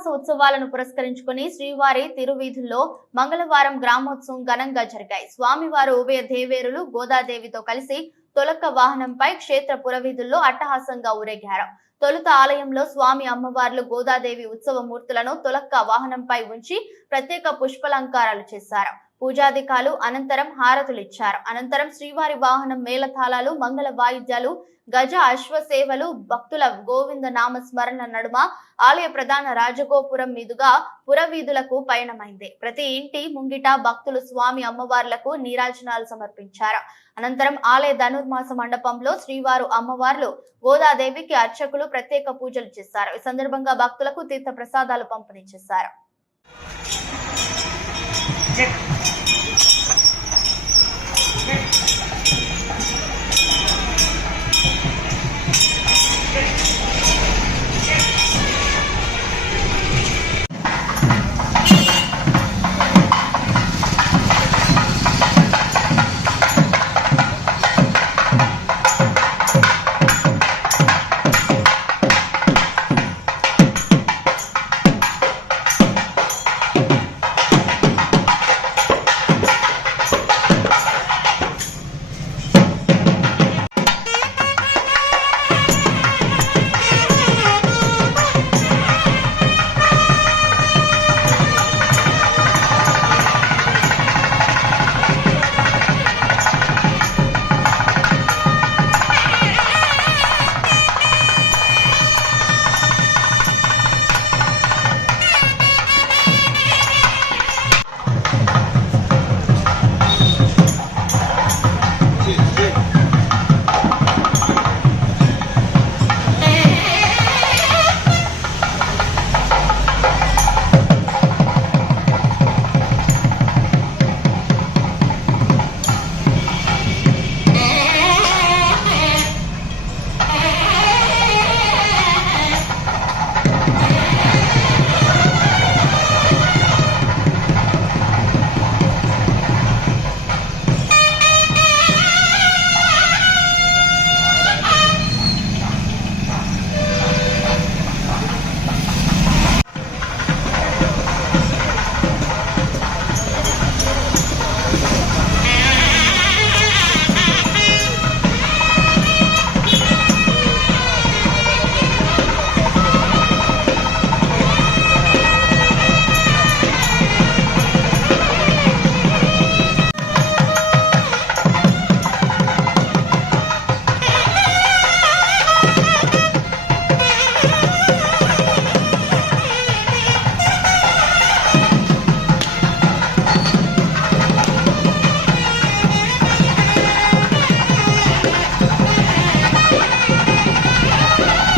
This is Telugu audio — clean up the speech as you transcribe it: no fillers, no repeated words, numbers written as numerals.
ధనుర్మాస ఉత్సవాలను పురస్కరించుకుని శ్రీవారి తిరువీధుల్లో మంగళవారం గ్రామోత్సవం ఘనంగా జరిగాయి. స్వామివారు ఉభయ దేవేరులు గోదాదేవితో కలిసి తొలక వాహనంపై క్షేత్ర పురవీధుల్లో అట్టహాసంగా ఊరేగారు. తొలుత ఆలయంలో స్వామి అమ్మవార్లు గోదాదేవి ఉత్సవ మూర్తులను తొలక్క వాహనంపై ఉంచి ప్రత్యేక పుష్పలంకారాలు చేశారు. పూజాధికాలు అనంతరం హారతులు ఇచ్చారు. అనంతరం శ్రీవారి వాహనం మేళతాళాలు, మంగళ వాయిద్యాలు, గజ అశ్వ సేవలు, భక్తుల గోవింద నామ స్మరణ నడుమ ఆలయ ప్రధాన రాజగోపురం మీదుగా పురవీధులకు పయనమైంది. ప్రతి ఇంటి ముంగిట భక్తులు స్వామి అమ్మవార్లకు నీరాజనాలు సమర్పించారు. అనంతరం ఆలయ ధనుర్మాస మండపంలో శ్రీవారు అమ్మవార్లు గోదాదేవికి అర్చకులు ప్రత్యేక పూజలు చేశారు. ఈ సందర్భంగా భక్తులకు తీర్థ ప్రసాదాలు పంపిణీ చేశారు.